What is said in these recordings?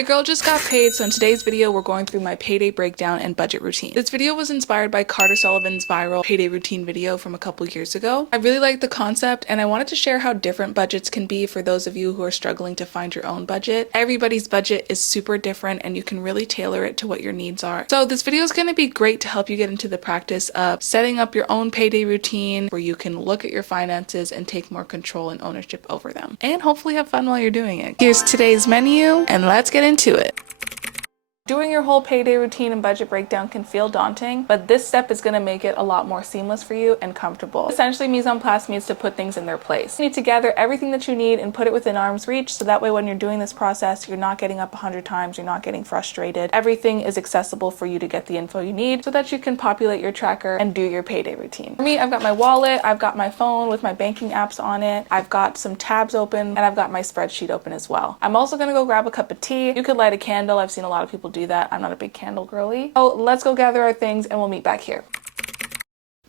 The girl just got paid, so in today's video we're going through my payday breakdown and budget routine. This video was inspired by Carter Sullivan's viral payday routine video from a couple years ago. I really liked the concept and I wanted to share how different budgets can be for those of you who are struggling to find your own budget. Everybody's budget is super different and you can really tailor it to what your needs are. So this video is going to be great to help you get into the practice of setting up your own payday routine where you can look at your finances and take more control and ownership over them. And hopefully have fun while you're doing it. Here's today's menu and let's get into it. Doing your whole payday routine and budget breakdown can feel daunting, but this step is going to make it a lot more seamless for you and comfortable. Essentially, mise en place means to put things in their place. You need to gather everything that you need and put it within arm's reach, so that way when you're doing this process, you're not getting up 100 times, you're not getting frustrated. Everything is accessible for you to get the info you need so that you can populate your tracker and do your payday routine. For me, I've got my wallet, I've got my phone with my banking apps on it, I've got some tabs open, and I've got my spreadsheet open as well. I'm also going to go grab a cup of tea. You could light a candle. I've seen a lot of people do that. I'm not a big candle girly. So let's go gather our things and we'll meet back here.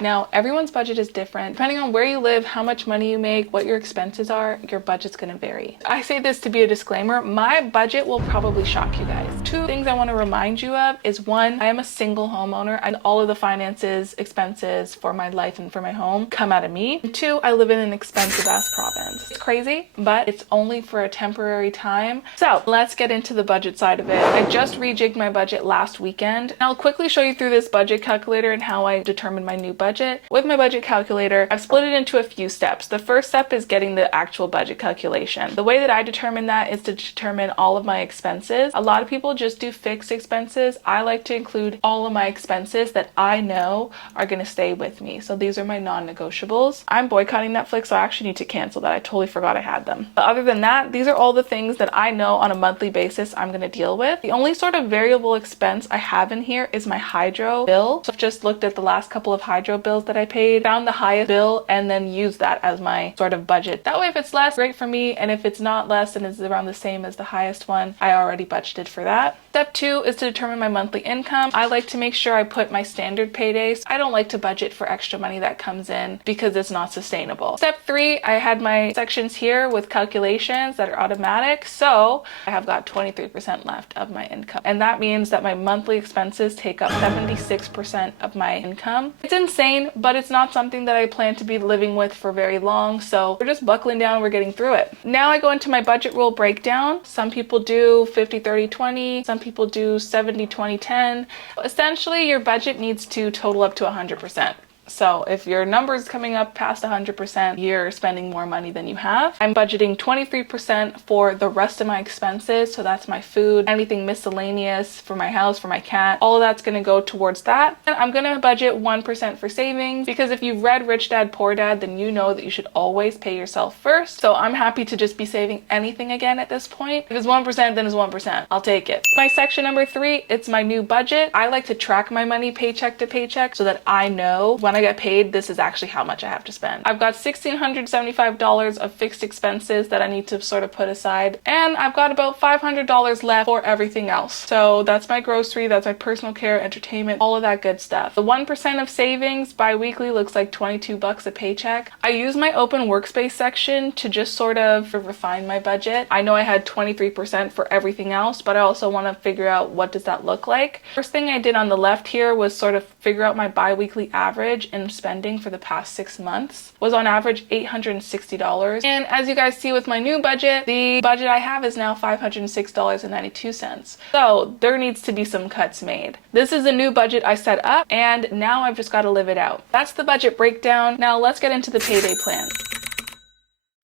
Now, everyone's budget is different. Depending on where you live, how much money you make, what your expenses are, your budget's gonna vary. I say this to be a disclaimer, my budget will probably shock you guys. Two things I wanna remind you of is one, I am a single homeowner and all of the finances, expenses for my life and for my home come out of me. And two, I live in an expensive ass province. It's crazy, but it's only for a temporary time. So let's get into the budget side of it. I just rejigged my budget last weekend. I'll quickly show you through this budget calculator and how I determine my new budget. With my budget calculator, I've split it into a few steps. The first step is getting the actual budget calculation. The way that I determine that is to determine all of my expenses. A lot of people just do fixed expenses. I like to include all of my expenses that I know are going to stay with me. So these are my non-negotiables. I'm boycotting Netflix, so I actually need to cancel that. I totally forgot I had them. But other than that, these are all the things that I know on a monthly basis I'm going to deal with. The only sort of variable expense I have in here is my hydro bill. So I've just looked at the last couple of hydro bills that I paid, found the highest bill, and then used that as my sort of budget. That way, if it's less, great for me, and if it's not less and it's around the same as the highest one, I already budgeted for that. Step two is to determine my monthly income. I like to make sure I put my standard paydays. I don't like to budget for extra money that comes in because it's not sustainable. Step three, I had my sections here with calculations that are automatic, so I have got 23% left of my income. And that means that my monthly expenses take up 76% of my income. It's insane, but it's not something that I plan to be living with for very long, so we're just buckling down and we're getting through it. Now I go into my budget rule breakdown. Some people do 50-30-20, some people do 70-20-10. Essentially, your budget needs to total up to 100%. So if your number is coming up past 100%, you're spending more money than you have. I'm budgeting 23% for the rest of my expenses. So that's my food, anything miscellaneous for my house, for my cat, all of that's gonna go towards that. And I'm gonna budget 1% for savings because if you've read Rich Dad, Poor Dad, then you know that you should always pay yourself first. So I'm happy to just be saving anything again at this point. If it's 1%, then it's 1%. I'll take it. My section number 3, it's my new budget. I like to track my money paycheck to paycheck so that I know when I get paid, this is actually how much I have to spend. I've got $1,675 of fixed expenses that I need to sort of put aside, and I've got about $500 left for everything else. So that's my grocery, that's my personal care, entertainment, all of that good stuff. The 1% of savings bi-weekly looks like $22 a paycheck. I use my open workspace section to just sort of refine my budget. I know I had 23% for everything else, but I also want to figure out what does that look like. First thing I did on the left here was sort of figure out my bi-weekly average in spending for the past 6 months. Was on average $860. And as you guys see with my new budget, the budget I have is now $506.92. So there needs to be some cuts made. This is a new budget I set up and now I've just got to live it out. That's the budget breakdown. Now let's get into the payday plan.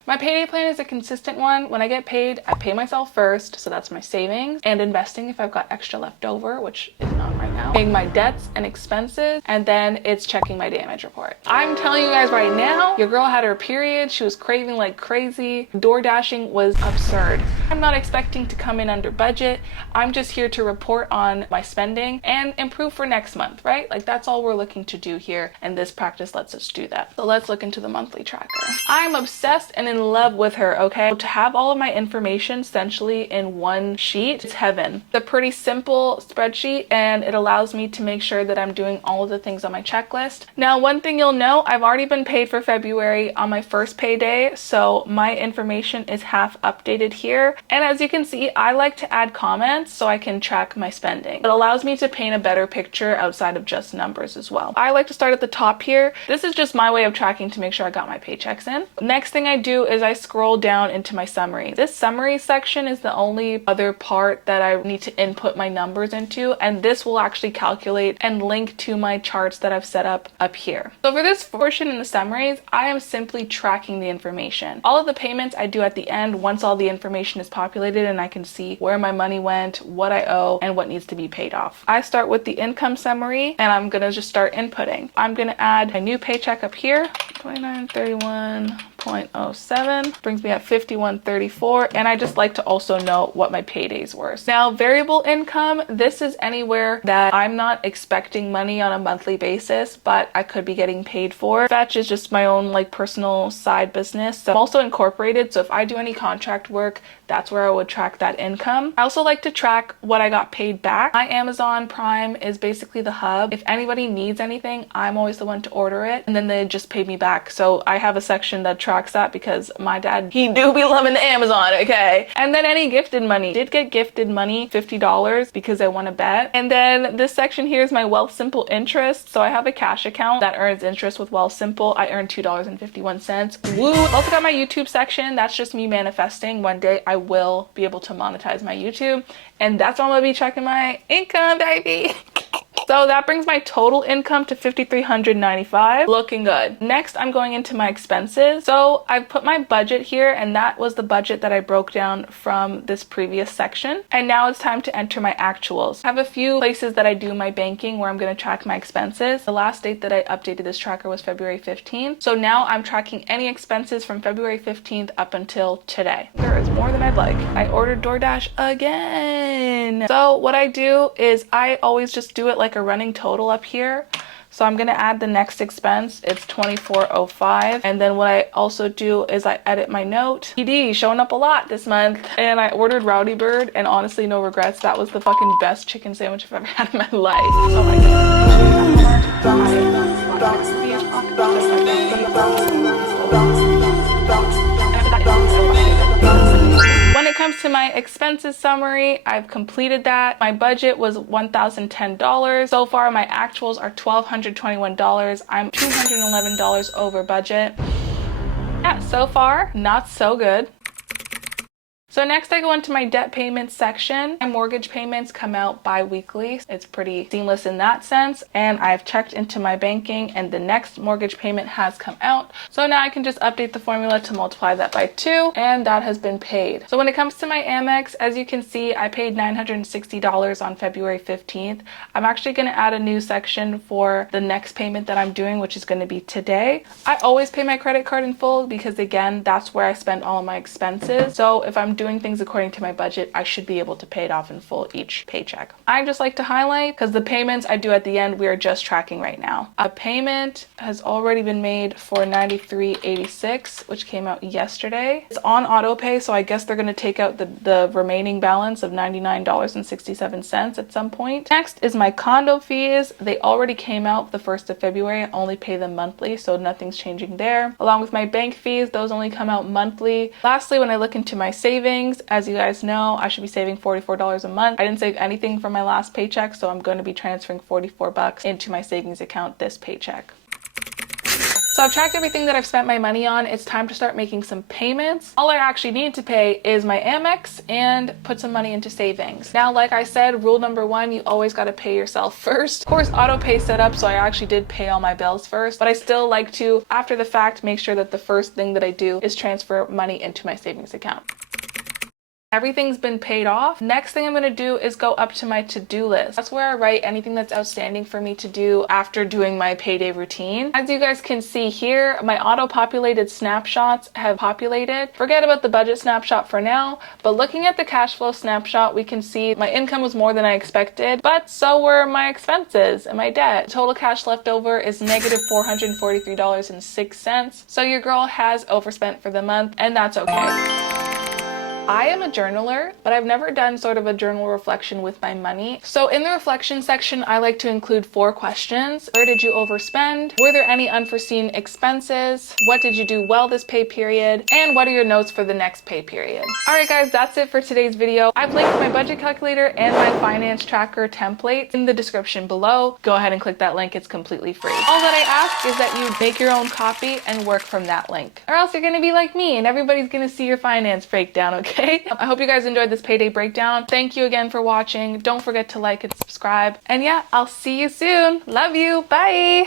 My payday plan is a consistent one. When I get paid, I pay myself first, so that's my savings, and investing if I've got extra left over, which is not right now. Paying my debts and expenses, and then it's checking my damage report. I'm telling you guys right now, your girl had her period, she was craving like crazy. Door dashing was absurd. I'm not expecting to come in under budget. I'm just here to report on my spending and improve for next month, right? Like that's all we're looking to do here, and this practice lets us do that. So let's look into the monthly tracker. I'm obsessed and in love with her, okay? To have all of my information essentially in one sheet, it's heaven. It's a pretty simple spreadsheet and it allows me to make sure that I'm doing all of the things on my checklist. Now, one thing you'll know, I've already been paid for February on my first payday, so my information is half updated here. here. And as you can see, I like to add comments so I can track my spending. It allows me to paint a better picture outside of just numbers as well. I like to start at the top here. This is just my way of tracking to make sure I got my paychecks in. Next thing I do is I scroll down into my summary. This summary section is the only other part that I need to input my numbers into, and this will actually calculate and link to my charts that I've set up here. So for this portion in the summaries, I am simply tracking the information. All of the payments I do at the end once all the information is populated and I can see where my money went, what I owe, and what needs to be paid off. I start with the income summary and I'm gonna just start inputting. I'm gonna add a new paycheck up here, 2931.07, brings me at 5134, and I just like to also know what my paydays were. Now, variable income, this is anywhere that I'm not expecting money on a monthly basis, but I could be getting paid for. Fetch is just my own like personal side business. So I'm also incorporated, so if I do any contract work, that's where I would track that income. I also like to track what I got paid back. My Amazon Prime is basically the hub. If anybody needs anything, I'm always the one to order it, and then they just pay me back. So I have a section that tracks that because my dad, he do be loving Amazon, okay? And then any gifted money. Did get gifted money, $50 because I won a bet. And then this section here is my Wealthsimple interest. So I have a cash account that earns interest with Wealthsimple. I earned $2.51. Woo! Also got my YouTube section. That's just me manifesting. One day I will be able to monetize my YouTube, and that's why I'm gonna be checking my income, baby. So that brings my total income to $5,395. Looking good. Next, I'm going into my expenses. So I've put my budget here, and that was the budget that I broke down from this previous section. And now it's time to enter my actuals. I have a few places that I do my banking where I'm going to track my expenses. The last date that I updated this tracker was February 15th. So now I'm tracking any expenses from February 15th up until today. There is more than I'd like. I ordered DoorDash again. So what I do is I always just do it like a running total up here. So I'm gonna add the next expense. It's $24.05. And then what I also do is I edit my note. PD showing up a lot this month. And I ordered Rowdy Bird, and honestly, no regrets. That was the fucking best chicken sandwich I've ever had in my life. Oh my When it comes to my expenses summary, I've completed that. My budget was $1,010. So far, my actuals are $1,221. I'm $211 over budget. Yeah, so far, not so good. So next I go into my debt payments section. My mortgage payments come out bi-weekly. It's pretty seamless in that sense. And I've checked into my banking and the next mortgage payment has come out. So now I can just update the formula to multiply that by 2, and that has been paid. So when it comes to my Amex, as you can see, I paid $960 on February 15th. I'm actually going to add a new section for the next payment that I'm doing, which is going to be today. I always pay my credit card in full because, again, that's where I spend all of my expenses. So if I'm doing things according to my budget, I should be able to pay it off in full each paycheck. I just like to highlight because the payments I do at the end, we are just tracking right now. A payment has already been made for $93.86, which came out yesterday. It's on auto pay, so I guess they're going to take out the remaining balance of $99.67 at some point. Next is my condo fees. They already came out the 1st of February. I only pay them monthly, so nothing's changing there. Along with my bank fees, those only come out monthly. Lastly, when I look into my savings, as you guys know, I should be saving $44 a month. I didn't save anything from my last paycheck, so I'm going to be transferring $44 into my savings account this paycheck. So I've tracked everything that I've spent my money on. It's time to start making some payments. All I actually need to pay is my Amex and put some money into savings. Now, like I said, rule number 1, you always got to pay yourself first. Of course, auto pay set up, so I actually did pay all my bills first, but I still like to, after the fact, make sure that the first thing that I do is transfer money into my savings account. Everything's been paid off. Next thing I'm going to do is go up to my to-do list. That's where I write anything that's outstanding for me to do after doing my payday routine. As you guys can see here, my auto-populated snapshots have populated. Forget about the budget snapshot for now, but looking at the cash flow snapshot, we can see my income was more than I expected, but so were my expenses and my debt. Total cash left over is negative $443.06. So your girl has overspent for the month, and that's okay. I am a journaler, but I've never done sort of a journal reflection with my money. So in the reflection section, I like to include 4 questions. Where did you overspend? Were there any unforeseen expenses? What did you do well this pay period? And what are your notes for the next pay period? All right, guys, that's it for today's video. I've linked my budget calculator and my finance tracker template in the description below. Go ahead and click that link. It's completely free. All that I ask is that you make your own copy and work from that link, or else you're gonna be like me and everybody's gonna see your finance breakdown, okay? I hope you guys enjoyed this payday breakdown. Thank you again for watching. Don't forget to like and subscribe. And yeah, I'll see you soon. Love you. Bye.